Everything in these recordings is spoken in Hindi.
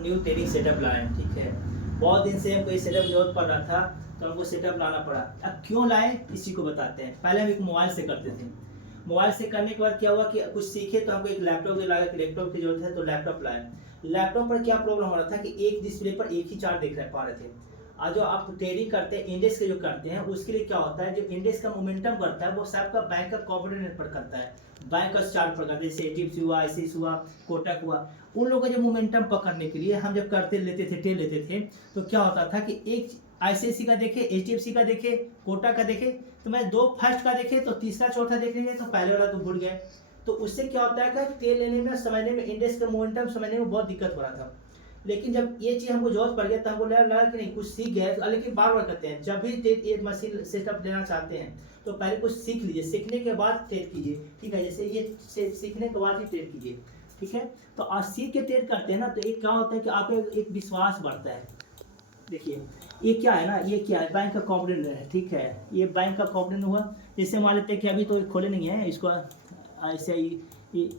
न्यू ट्रेडिंग सेटअप लाए हैं, ठीक है। बहुत दिन से हमको ये सेटअप जरूरत पड़ रहा था, तो हमको सेटअप लाना पड़ा। अब क्यों लाए इसी को बताते हैं। पहले हम एक मोबाइल से करते थे, मोबाइल से करने के बाद क्या हुआ कि कुछ सीखे तो हमको एक लैपटॉप की लगा, लैपटॉप की जरूरत है तो लैपटॉप लाए। लैपटॉप पर क्या प्रॉब्लम हो रहा था कि एक डिस्प्ले पर एक ही चार्ट देख पा रहे थे। आज जो आप ट्रेडिंग करते हैं इंडेक्स के जो करते हैं, उसके लिए क्या होता है, जो इंडेक्स का मोमेंटम करता है वो सबका बैंक का कॉम्पोनेंट पर करता है, बैंक का चार्ट पर करता है। जैसे एटीएफसी हुआ, आईसीआईसी हुआ, कोटक हुआ, उन लोगों का जो मोमेंटम पकड़ने के लिए हम जब करते लेते थे, ट्रेड लेते थे, तो क्या होता था कि एक आईसीआईसी का देखे, एचडीएफसी का देखे, कोटक का देखे, तो मैं दो फर्स्ट का देखे तो तीसरा चौथा देख लीजिए तो पहले वाला तो भूल गए। तो उससे क्या होता है कि ट्रेड लेने में, समझने में, इंडेक्स का मोमेंटम समझने में बहुत दिक्कत हो रहा था। लेकिन जब ये चीज़ हमको जरूरत पड़ गया तो हमको लगा कि नहीं कुछ सीख गए। लेकिन बार बार करते हैं, जब भी ट्रेड ये मशीन सेटअप लेना चाहते हैं तो पहले कुछ सीख लीजिए, सीखने के बाद ट्रेड कीजिए, ठीक है। जैसे ये सीखने के बाद ही ट्रेड कीजिए, ठीक है। तो आज सीख के ट्रेड करते हैं ना, तो एक क्या होता है कि आपको एक विश्वास बढ़ता है। देखिए ये क्या है ना, ये क्या है, बैंक का कॉम्पोनेंट है, ठीक है। ये बैंक का कॉम्पोनेंट हुआ। जैसे मान लेते हैं कि अभी तो खोले नहीं है इसको, ऐसे ही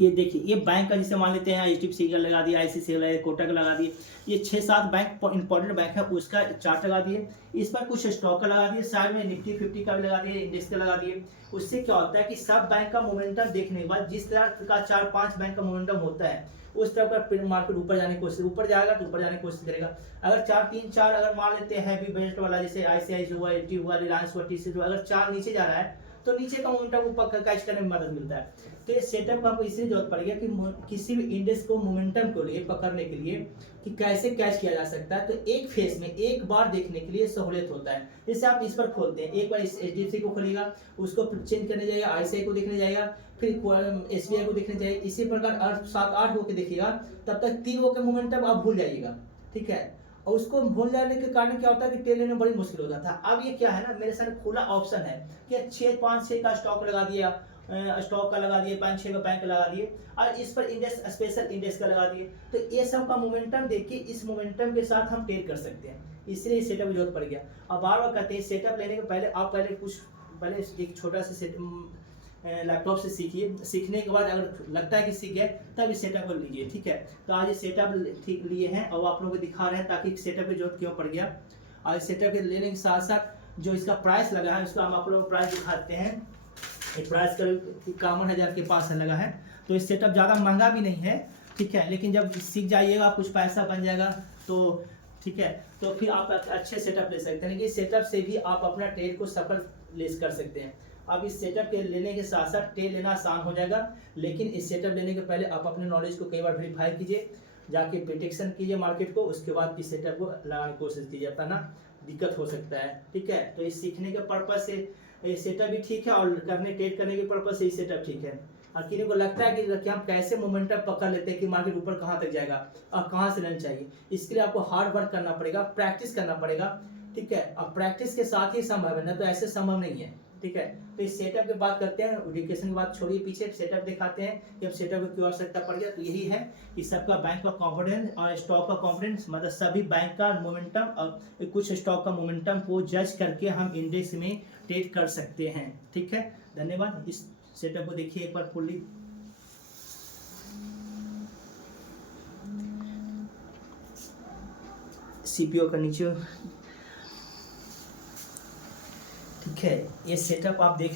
ये देखिए, ये बैंक का जैसे मान लेते हैं एचडीएफसी का लगा दिया, आईसीआईसी लगा दिया, कोटक लगा दिए। ये 6-7 बैंक इंपॉर्टेंट बैंक है, उसका चार्ट लगा दिए। इस पर कुछ स्टॉक का लगा दिए, साइड में निफ्टी 50 का भी लगा दिए, इंडेक्स का लगा दिए। उससे क्या होता है कि सब बैंक का मोमेंटम देखने के बाद जिस तरह का 4-5 बैंक का मोमेंटम होता है, उस तरह का मार्केट ऊपर जाने की कोशिश, ऊपर जाएगा तो ऊपर जाने की कोशिश करेगा। अगर 4-3-4 अगर मान लेते हैं हैवी बेस्ट वाला, जैसे आईसीआईसी हुआ, एटी हुआ, रिलायंस हुआ, टीसीएस हुआ, अगर 4 नीचे जा रहा है तो नीचे का मोमेंटम ऊपर कैच करने में मदद मिलता है। तो ये सेटअप का हमको इसलिए जरूरत पड़ गया कि किसी भी इंडेक्स को मोमेंटम को लिए पकड़ने के लिए कि कैसे कैच किया जा सकता है, तो एक फेस में एक बार देखने के लिए सहूलियत होता है। जैसे आप इस पर खोलते हैं, एक बार इस एचडीएफसी को खोलिएगा, उसको चेंज करने जाएगा, आईसीआई को देखने जाएगा, फिर एसबीआई को देखने जाएगा, इसी प्रकार 7-8 होकर देखिएगा, तब तक 3 हो के मोमेंटम आप भूल जाइएगा, ठीक है। और उसको भूल जाने के कारण क्या होता है कि ट्रेड लेने में बड़ी मुश्किल हो जाता है। अब ये क्या है ना, मेरे साथ खुला ऑप्शन है कि 6-5-6 का स्टॉक लगा दिया, स्टॉक का लगा दिए, 5-6 का बैंक लगा दिए, और इस पर इंडेक्स, स्पेशल इंडेक्स का लगा दिए। तो ये सब का मोमेंटम देखिए, इस मोमेंटम के साथ हम ट्रेड कर सकते हैं। इसलिए सेटअप की जरूरत पड़ गया। अब बार बार कहते हैं सेटअप लेने के पहले आप पहले एक छोटा सा सेट लैपटॉप से सीखिए। सीखने के बाद अगर लगता है कि सीख गए तब इस सेटअप को लीजिए, ठीक है। तो आज ये सेटअप ठीक लिए हैं और आप लोगों को दिखा रहे हैं ताकि सेटअप की जरूरत क्यों पड़ गया। और सेटअप के लेने के साथ साथ जो इसका प्राइस लगा है उसका हम आप लोगों को प्राइस दिखाते हैं। ये प्राइस करीब 51,000 के पास है लगा है। तो ये सेटअप ज़्यादा महंगा भी नहीं है, ठीक है। लेकिन जब सीख जाइएगा, कुछ पैसा बन जाएगा तो ठीक है, तो फिर आप अच्छे सेटअप ले सकते हैं। लेकिन सेटअप से भी आप अपना ट्रेड को सफल कर सकते हैं। अब इस सेटअप के लेने के साथ साथ ट्रेड लेना आसान हो जाएगा। लेकिन इस सेटअप लेने के पहले आप अपने नॉलेज को कई बार वेरीफाई कीजिए, जाके प्रिडिक्शन कीजिए मार्केट को, उसके बाद इस सेटअप को लगाने की कोशिश कीजिए, वरना दिक्कत हो सकता है, ठीक है। तो इस सीखने के पर्पज से ये सेटअप भी ठीक है और ट्रेड करने के पर्पज से ये सेटअप ठीक है। और किसी को लगता है कि हम कैसे मोमेंटम पकड़ लेते हैं कि मार्केट ऊपर कहाँ तक जाएगा और कहाँ से लेना चाहिए, इसके लिए आपको हार्ड वर्क करना पड़ेगा, प्रैक्टिस करना पड़ेगा, ठीक है। और प्रैक्टिस के साथ ही संभव है, ना तो ऐसे संभव नहीं है, ठीक है। तो इस सेटअप की बात करते हैं, एजुकेशन की बात छोड़िए, पीछे सेटअप दिखाते हैं कि अब सेटअप की क्यों आवश्यकता पड़ गया। तो यही है कि सबका बैंक का कॉन्फिडेंस और स्टॉक का कॉन्फिडेंस, मतलब सभी बैंक का मोमेंटम और कुछ स्टॉक का मोमेंटम को जज करके हम इंडेक्स में ट्रेड कर सकते हैं, ठीक है। धन्यवाद। इस सेटअप को देखिए एक बार फुल्ली। सीपीयू का नीचे, ठीक है। ये सेटअप आप देख